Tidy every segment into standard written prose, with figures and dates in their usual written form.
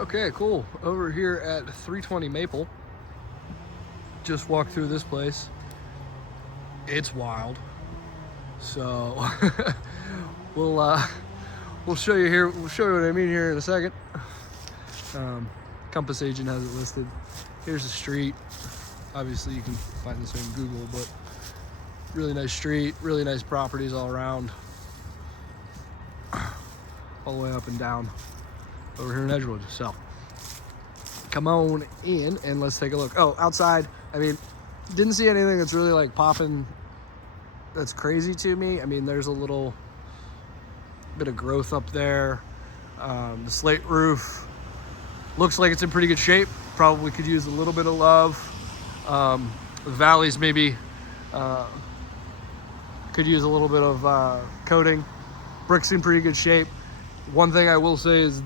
Okay, cool. Over here at 320 Maple. Just walked through this place. It's wild. So we'll uh, we'll show you here. We'll show you what I mean here in a second. Compass agent has it listed. Here's the street. Obviously, you can find this on Google, but really nice street, really nice properties all around, all the way up and down over here in Edgewood. So come on in and let's take a look. Oh, outside, I mean, didn't see anything that's really like popping that's crazy to me. I mean, there's a little bit of growth up there. The slate roof looks like it's in pretty good shape. Probably could use a little bit of love. The valleys maybe could use a little bit of coating. Brick's in pretty good shape. One thing I will say is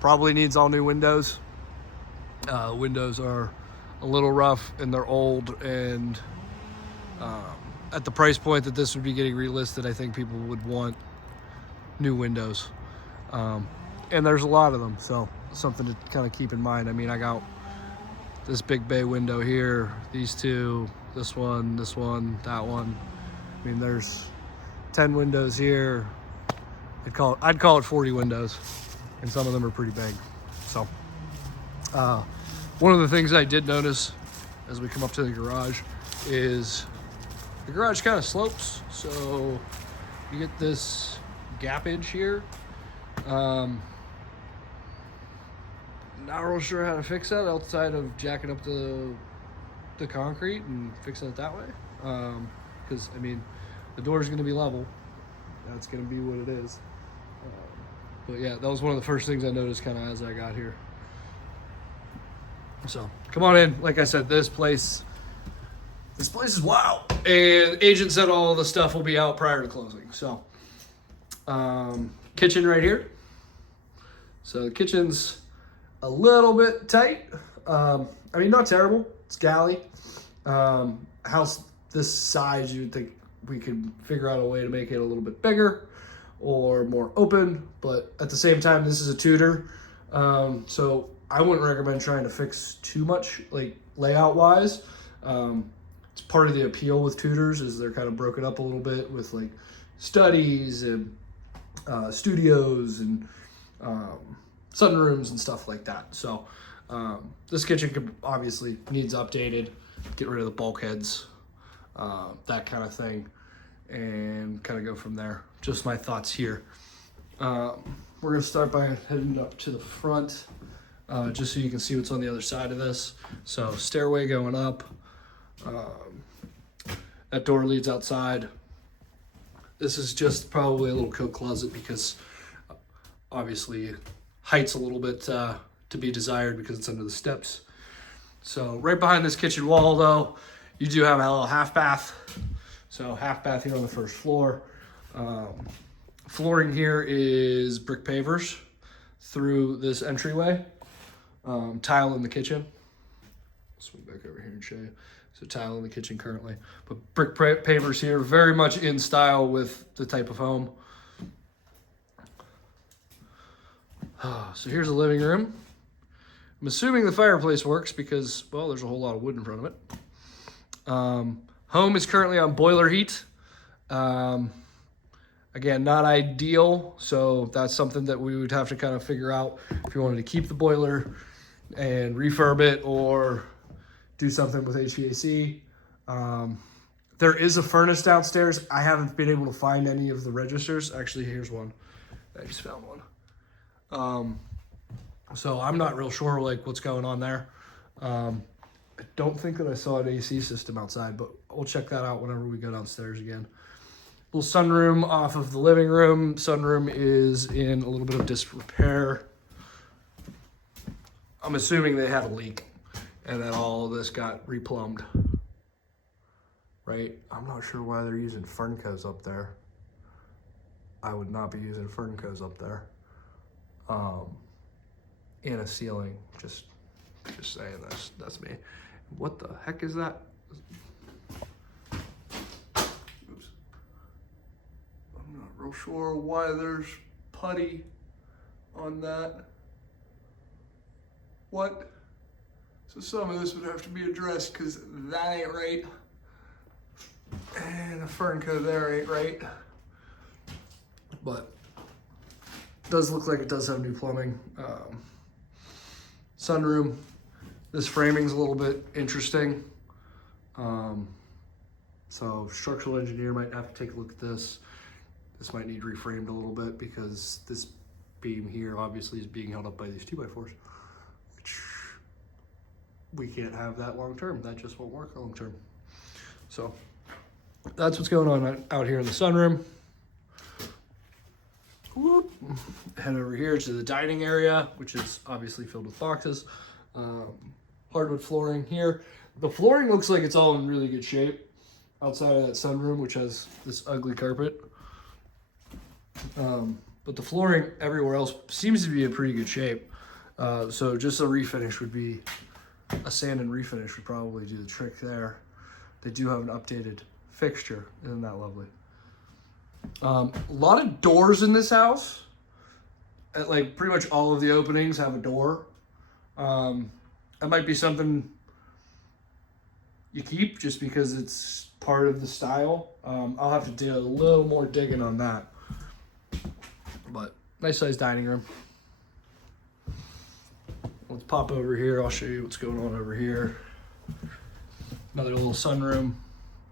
probably needs all new windows. Windows are a little rough and they're old, and at the price point that this would be getting relisted, I think people would want new windows. And there's a lot of them, so something to kind of keep in mind. I mean, I got this big bay window here, these two, this one, that one. I mean, there's 10 windows here. I'd call it 40 windows, and some of them are pretty big. So one of the things I did notice as we come up to the garage is the garage kind of slopes, so you get this gappage here. Not real sure how to fix that outside of jacking up the concrete and fixing it that way. Because I mean, the door is going to be level. That's going to be what it is. But yeah, that was one of the first things I noticed kind of as I got here. So come on in. Like I said, this place is wild. And agent said all the stuff will be out prior to closing. So kitchen right here. So the kitchen's a little bit tight. I mean, not terrible. It's galley. House this size, you would think we could figure out a way to make it a little bit bigger or more open, but at the same time, this is a Tudor. So I wouldn't recommend trying to fix too much, like layout wise. It's part of the appeal with Tudors is they're kind of broken up a little bit with like studies and studios and sunrooms and stuff like that. So this kitchen could obviously needs updated, get rid of the bulkheads, that kind of thing, and kind of go from there. Just my thoughts here. We're gonna start by heading up to the front, just so you can see what's on the other side of this. So stairway going up. That door leads outside. This is just probably a little coat closet because obviously height's a little bit to be desired because it's under the steps. So right behind this kitchen wall though, you do have a little half bath. So half bath here on the first floor. Flooring here is brick pavers through this entryway. Tile in the kitchen. Swing back over here and show you. So tile in the kitchen currently, but brick pavers here, very much in style with the type of home. So here's the living room. I'm assuming the fireplace works because, well, there's a whole lot of wood in front of it. Home is currently on boiler heat. Again, not ideal, so that's something that we would have to kind of figure out if you wanted to keep the boiler and refurb it or do something with HVAC. There is a furnace downstairs. I haven't been able to find any of the registers. Actually, here's one. I just found one. So I'm not real sure like what's going on there. I don't think that I saw an AC system outside, but we'll check that out whenever we go downstairs again. Little sunroom off of the living room. Sunroom is in a little bit of disrepair. I'm assuming they had a leak and then all of this got replumbed. Right? I'm not sure why they're using Ferncos up there. I would not be using Ferncos up there. In a ceiling, just saying that's me. What the heck is that? Oops. I'm not real sure why there's putty on that. what? So some of this would have to be addressed because that ain't right. And the fern coat there ain't right. But it does look like it does have new plumbing. Sunroom. This framing's a little bit interesting. So structural engineer might have to take a look at this. This might need reframed a little bit because this beam here obviously is being held up by these 2x4s, which we can't have that long term. That just won't work long term. So that's what's going on out here in the sunroom. Whoop. Head over here to the dining area, which is obviously filled with boxes. Hardwood flooring here. The flooring looks like it's all in really good shape outside of that sunroom, which has this ugly carpet. But the flooring everywhere else seems to be in pretty good shape. So just a refinish would be, a sand and refinish would probably do the trick there. They do have an updated fixture. Isn't that lovely? A lot of doors in this house. Like pretty much all of the openings have a door. That might be something you keep just because it's part of the style. I'll have to do a little more digging on that. But nice sized dining room. Let's pop over here. I'll show you what's going on over here. Another little sunroom,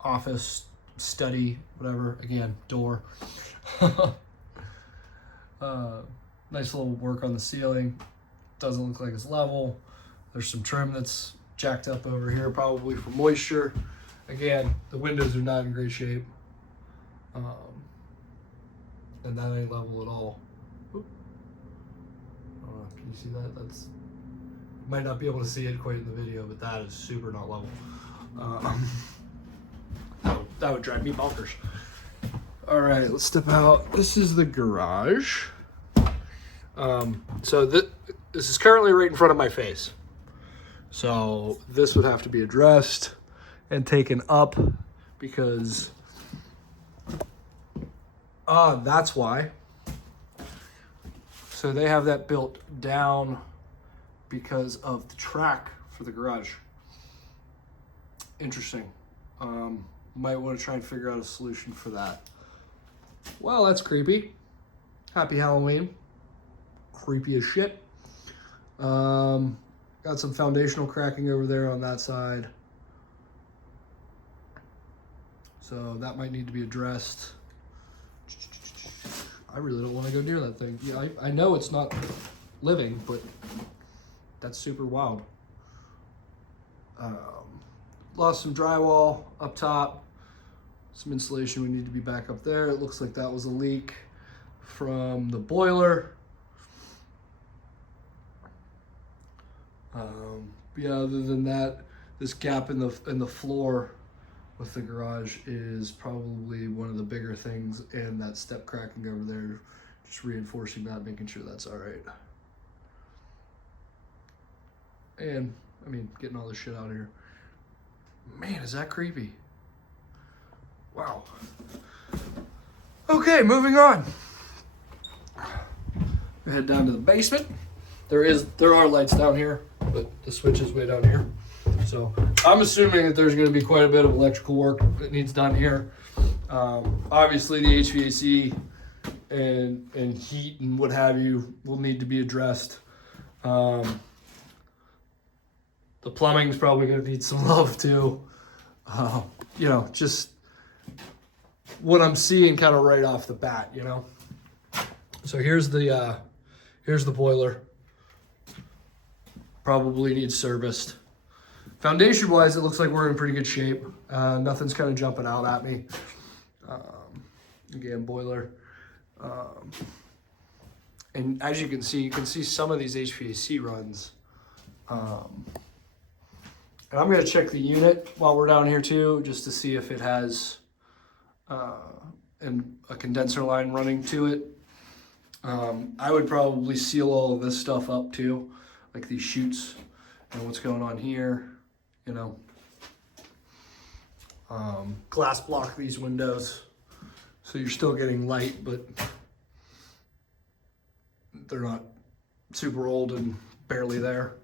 office, study, whatever. Again, door. Nice little work on the ceiling. Doesn't look like it's level. There's some trim that's jacked up over here, probably for moisture. Again, the windows are not in great shape. And that ain't level at all. Can you see that? That's, you might not be able to see it quite in the video, but that is super not level. That would drive me bonkers. All right, let's step out. This is the garage. So this is currently right in front of my face. So this would have to be addressed and taken up because that's why. So they have that built down because of the track for the garage. Interesting. Might want to try and figure out a solution for that. Well, that's creepy. Happy Halloween. Creepy as shit. Got some foundational cracking over there on that side. So that might need to be addressed. I really don't want to go near that thing. Yeah, I know it's not living, but that's super wild. Lost some drywall up top. Some insulation we need to be back up there. It looks like that was a leak from the boiler. Yeah, other than that, this gap in the floor with the garage is probably one of the bigger things, and that step cracking over there, just reinforcing that, making sure that's all right. And I mean, getting all this shit out of here. Man, is that creepy. Wow. Okay, moving on. We head down to the basement. There are lights down here, but the switch is way down here. So I'm assuming that there's going to be quite a bit of electrical work that needs done here. Obviously, the HVAC and heat and what have you will need to be addressed. The plumbing is probably going to need some love too. You know, just what I'm seeing kind of right off the bat, you know. So here's the boiler. Probably needs serviced. Foundation wise, it looks like we're in pretty good shape. Nothing's kind of jumping out at me. Again, boiler. And as you can see some of these HVAC runs. And I'm going to check the unit while we're down here too, just to see if it has a condenser line running to it. I would probably seal all of this stuff up too, like these chutes and what's going on here, you know. Glass block these windows so you're still getting light, but they're not super old and barely there.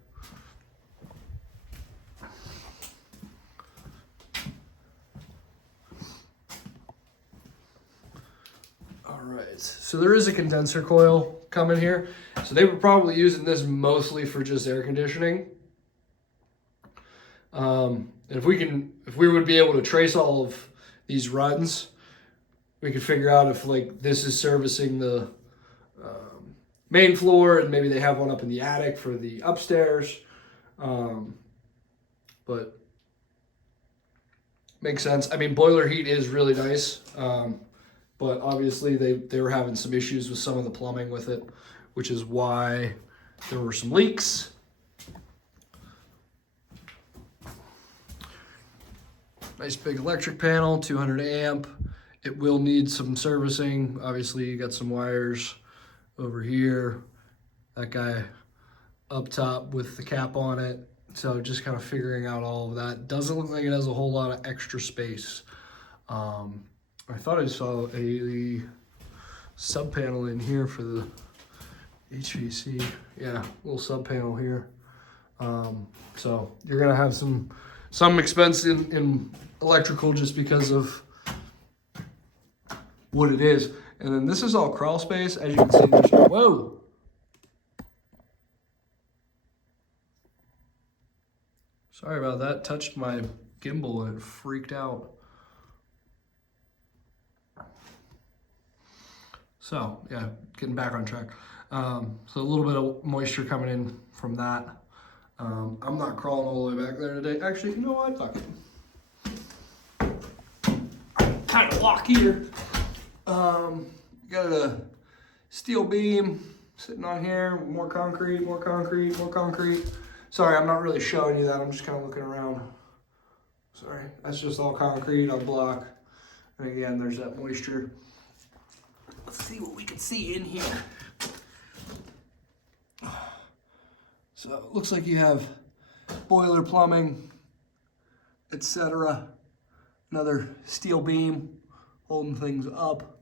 right, so there is a condenser coil coming here. So they were probably using this mostly for just air conditioning. And if we would be able to trace all of these runs, we could figure out if like this is servicing the main floor, and maybe they have one up in the attic for the upstairs. But makes sense. I mean, boiler heat is really nice, but obviously they were having some issues with some of the plumbing with it, which is why there were some leaks. Nice big electric panel, 200 amp. It will need some servicing. Obviously, you got some wires over here. That guy up top with the cap on it. So just kind of figuring out all of that. Doesn't look like it has a whole lot of extra space. I thought I saw a sub panel in here for the HVAC. Yeah, little sub panel here. So you're gonna have some expense in electrical just because of what it is. And then this is all crawl space. As you can see, there's, whoa. Sorry about that, touched my gimbal and it freaked out. So yeah, getting back on track. So a little bit of moisture coming in from that. I'm not crawling all the way back there today. Actually, you know what? Fuck it. Kind of lock here. Got a steel beam sitting on here. More concrete, more concrete, more concrete. Sorry, I'm not really showing you that. I'm just kind of looking around. Sorry, that's just all concrete on block. And again, there's that moisture. Let's see what we can see in here. So it looks like you have boiler plumbing, etc. Another steel beam holding things up.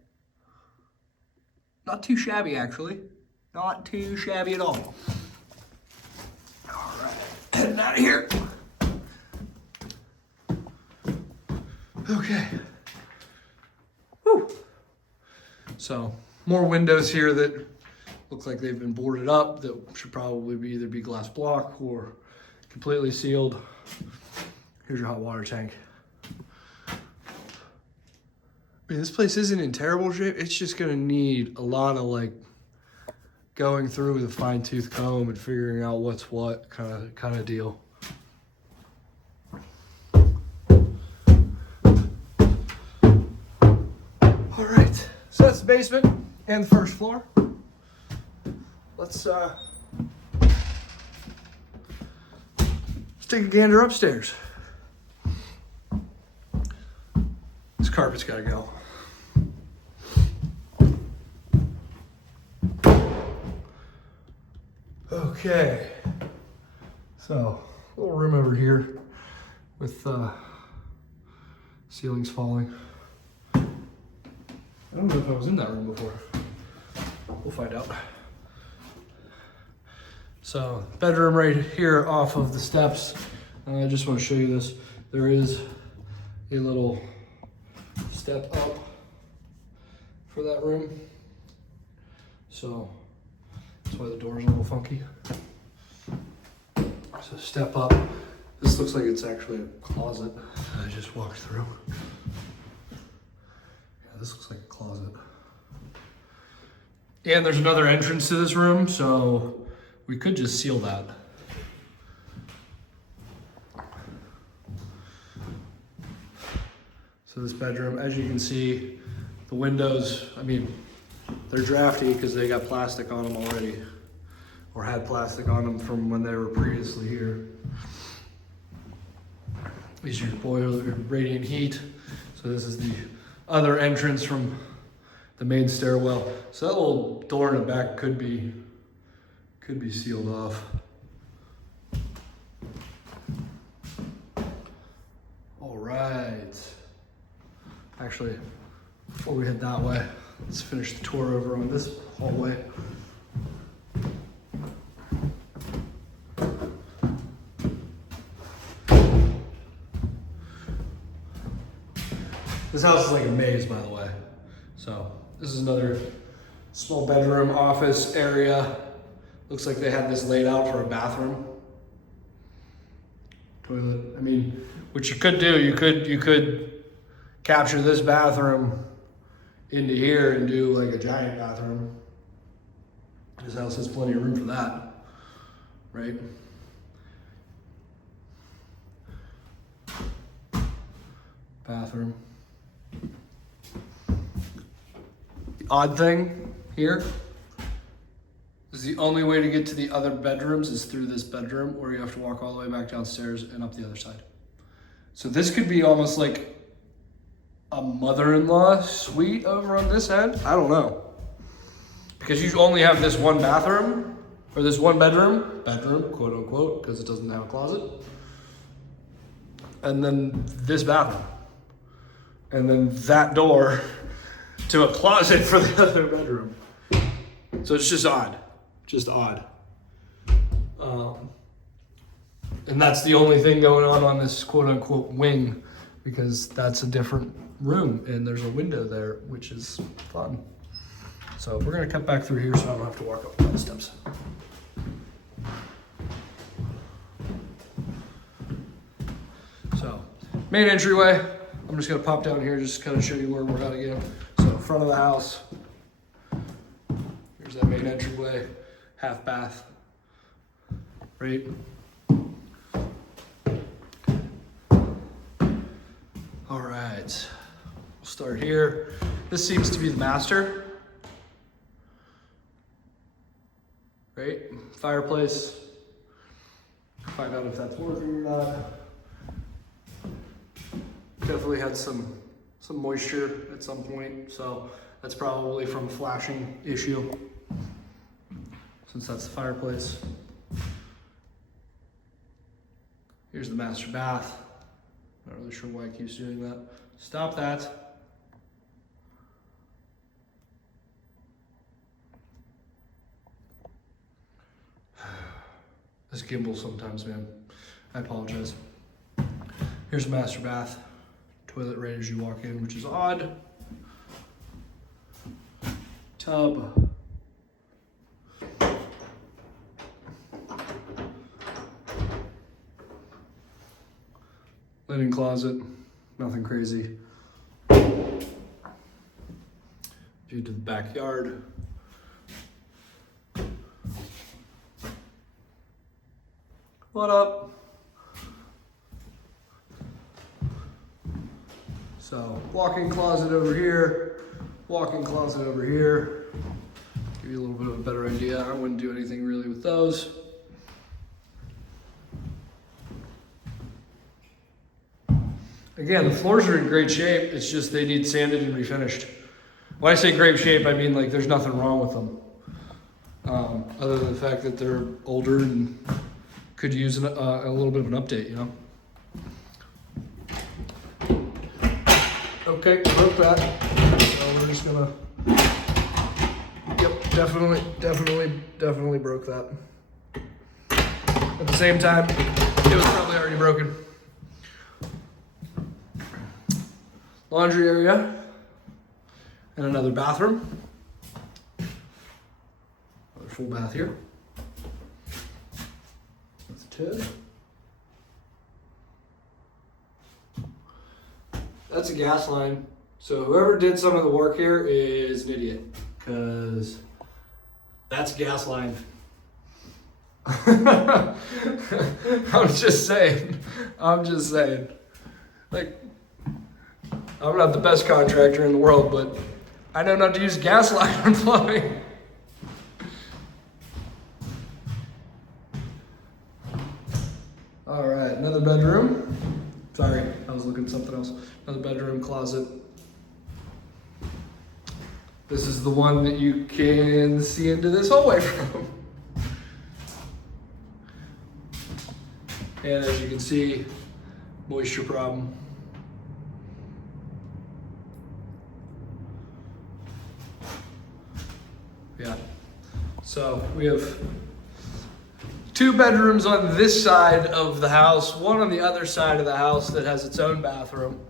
Not too shabby, actually. Not too shabby at all. All right, heading out of here. Okay. Whew. So more windows here that look like they've been boarded up. That should probably either be glass block or completely sealed. Here's your hot water tank. I mean, this place isn't in terrible shape. It's just gonna need a lot of like going through with a fine tooth comb and figuring out what's what kind of deal. All right, so that's the basement and the first floor. Let's take a gander upstairs. This carpet's gotta go. Okay, so a little room over here with ceilings falling. I don't know if I was in that room before. We'll find out. So bedroom right here off of the steps. I just want to show you this. There is a little step up for that room. So that's why the door's a little funky. So step up. This looks like it's actually a closet I just walked through. Yeah, this looks like a closet. And there's another entrance to this room, so we could just seal that. So this bedroom, as you can see, the windows, I mean, they're drafty because they got plastic on them already, or had plastic on them from when they were previously here. These are your boiler, radiant heat. So this is the other entrance from the main stairwell. So that little door in the back could be sealed off. All right. Actually, before we head that way, let's finish the tour over on this hallway. This house is like a maze, by the way. So This is another small bedroom office area. Looks like they had this laid out for a bathroom. Toilet. I mean, what you could do, you could capture this bathroom into here and do like a giant bathroom. This house has plenty of room for that, right? Bathroom. The odd thing here is the only way to get to the other bedrooms is through this bedroom, or you have to walk all the way back downstairs and up the other side. So this could be almost like a mother-in-law suite over on this end. I don't know. Because you only have this one bathroom, or this one bedroom, quote unquote, because it doesn't have a closet. And then this bathroom. And then that door to a closet for the other bedroom. So it's just odd. Just odd. And that's the only thing going on this quote unquote wing, because that's a different room and there's a window there, which is fun. So we're gonna cut back through here so I don't have to walk up the steps. So, main entryway. I'm just gonna pop down here, just kind of show you where we're at again. So, front of the house. Here's that main entryway, half bath, right? All right, we'll start here. This seems to be the master, right? Fireplace. Find out if that's working or not. Definitely had some moisture at some point, so that's probably from a flashing issue, since that's the fireplace. Here's the master bath. Not really sure why it keeps doing that. Stop that. This gimbal sometimes, man. I apologize. Here's the master bath. Toilet right as you walk in, which is odd. Tub. Linen closet, nothing crazy. View to the backyard. What up? So, walk-in closet over here, walk-in closet over here. Give you a little bit of a better idea. I wouldn't do anything really with those. Again, the floors are in great shape. It's just they need sanded and refinished. When I say great shape, I mean like there's nothing wrong with them. Other than the fact that they're older and could use a little bit of an update, you know? Okay, broke that. So we're just gonna, yep, definitely broke that. At the same time, it was probably already broken. Laundry area and another bathroom. Another full bath here. That's a tub. That's a gas line. So whoever did some of the work here is an idiot, because that's a gas line. I'm just saying. Like, I'm not the best contractor in the world, but I know not to use gas line on plumbing. All right, another bedroom. Sorry, I was looking at something else. Another bedroom, closet. This is the one that you can see into this hallway from. And as you can see, moisture problem. Yeah, so we have 2 bedrooms on this side of the house, one on the other side of the house that has its own bathroom.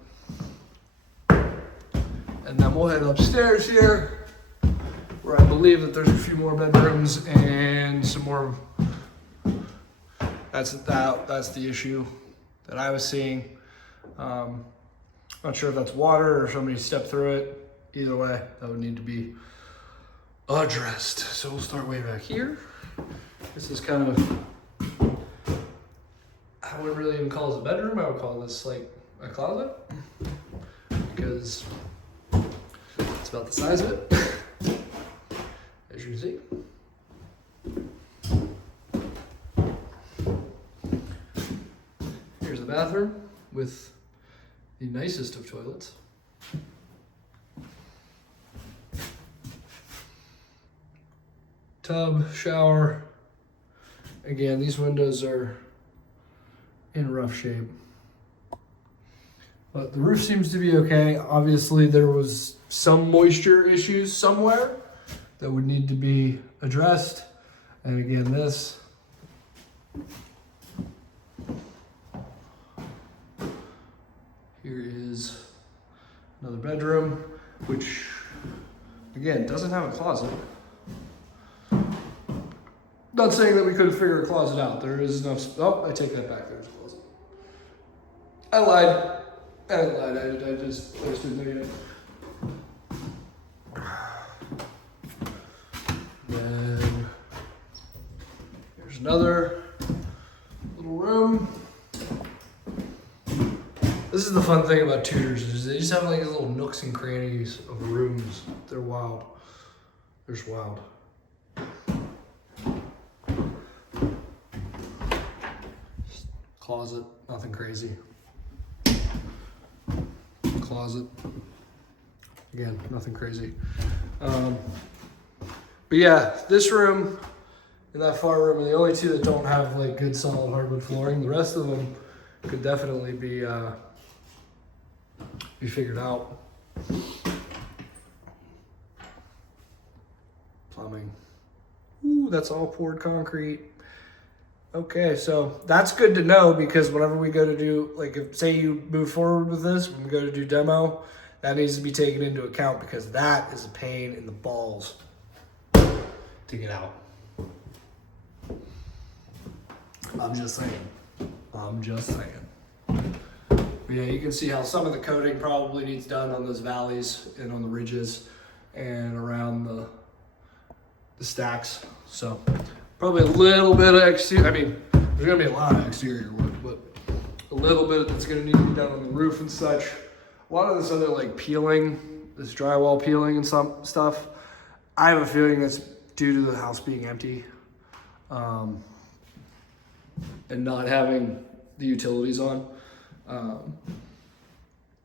And then we'll head upstairs here. where I believe that there's a few more bedrooms and some more. That's the issue that I was seeing. Not sure if that's water or somebody stepped through it. Either way, that would need to be addressed. So we'll start way back here. This is kind of, I wouldn't really even call this a bedroom. I would call this like a closet because it's about the size of it, as you can see. Here's the bathroom with the nicest of toilets. Tub, shower. Again, these windows are in rough shape. But the roof seems to be okay. Obviously, there was some moisture issues somewhere that would need to be addressed. And again, this. Here is another bedroom, which, again, doesn't have a closet. Not saying that we couldn't figure a closet out. There is enough. Oh, I take that back. There's a closet. I lied. I just didn't know yet. Then here's another little room. This is the fun thing about Tudors is they just have like little nooks and crannies of rooms. They're wild. They're just wild. Closet, nothing crazy. Closet, again, nothing crazy. But yeah, this room and that far room are the only two that don't have like good solid hardwood flooring. The rest of them could definitely be figured out. Plumbing. Ooh, that's all poured concrete. Okay, so that's good to know because whenever we go to do, like if say you move forward with this, when we go to do demo, that needs to be taken into account because that is a pain in the balls to get out. I'm just saying. But yeah, you can see how some of the coating probably needs done on those valleys and on the ridges and around the stacks. So probably a little bit of exterior. I mean, there's gonna be a lot of exterior work, but a little bit that's gonna need to be done on the roof and such. A lot of this other like peeling, this drywall peeling and some stuff, I have a feeling that's due to the house being empty and not having the utilities on.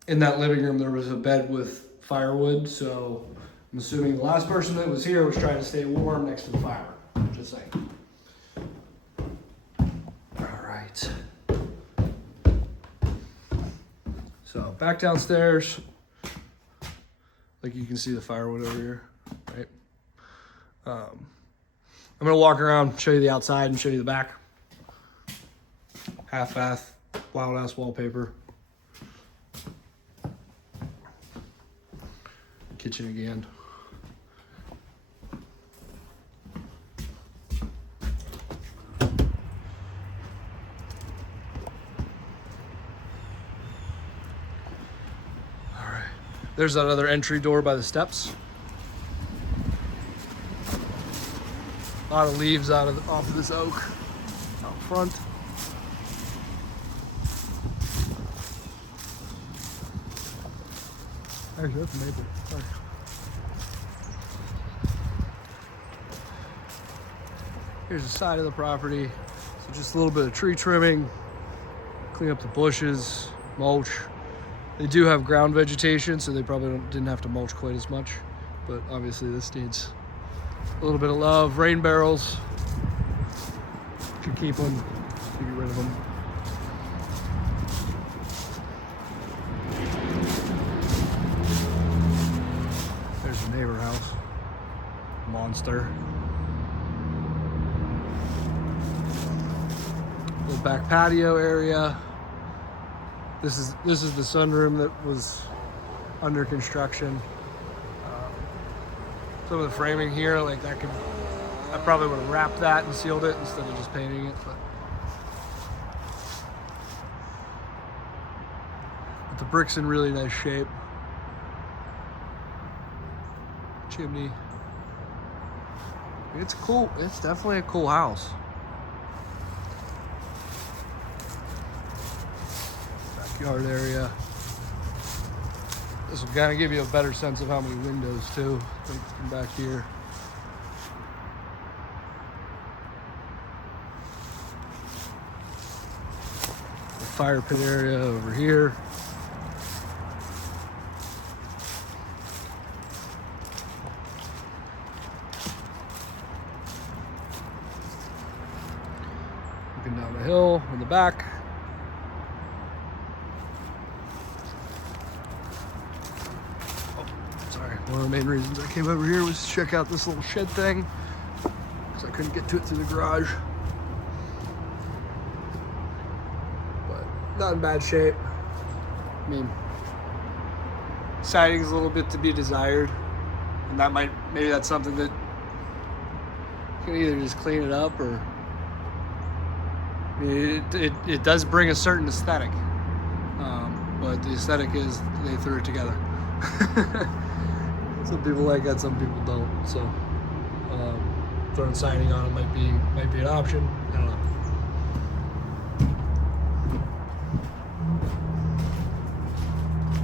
In that living room, there was a bed with firewood, so I'm assuming the last person that was here was trying to stay warm next to the fire. Just saying. All right. So back downstairs, like you can see the firewood over here, right? I'm gonna walk around, show you the outside and show you the back. Half-bath, wild-ass wallpaper. Kitchen again. All right. There's that other entry door by the steps. A lot of leaves off of this oak out front. Actually, that's maple. Sorry. Here's the side of the property. So just a little bit of tree trimming, clean up the bushes, mulch. They do have ground vegetation, so they probably didn't have to mulch quite as much. But obviously this needs a little bit of love. Rain barrels, could keep them, you get rid of them. There's the neighbor house, monster. Little back patio area. This is the sunroom that was under construction. some of the framing here, like that could, I probably would have wrapped that and sealed it instead of just painting it, but the brick's in really nice shape. Chimney. It's cool. It's definitely a cool house. Backyard area. This will kind of give you a better sense of how many windows too, like from back here. The fire pit area over here. Looking down the hill in the back. One of the main reasons I came over here was to check out this little shed thing, because I couldn't get to it through the garage. But not in bad shape. I mean, siding's a little bit to be desired, and that maybe that's something that you can either just clean it up, or I mean, it does bring a certain aesthetic, but the aesthetic is they threw it together. Some people like that, some people don't. So throwing siding on it might be an option. I don't know.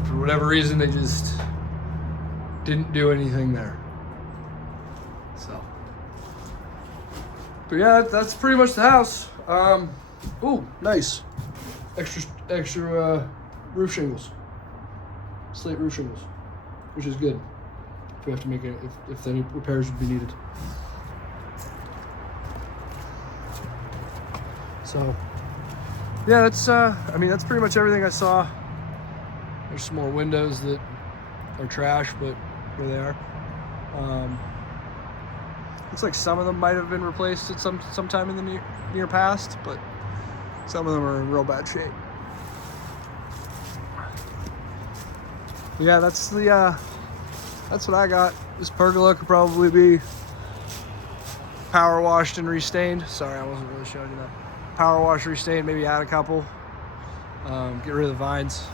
For whatever reason, they just didn't do anything there. So, but yeah, that's pretty much the house. Ooh, nice. Extra roof shingles, slate roof shingles, which is good. If we have to make it, if any repairs would be needed. So, yeah, that's I mean, that's pretty much everything I saw. There's some more windows that are trash, but here they are. Looks like some of them might have been replaced at sometime in the near past, but some of them are in real bad shape. But yeah, that's what I got. This pergola could probably be power washed and restained. Sorry, I wasn't really showing you that. Power wash, restained, maybe add a couple. Get rid of the vines.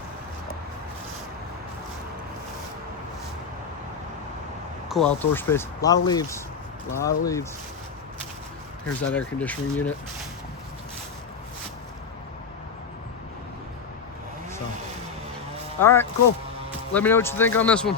Cool outdoor space. A lot of leaves. A lot of leaves. Here's that air conditioning unit. So, all right, cool. Let me know what you think on this one.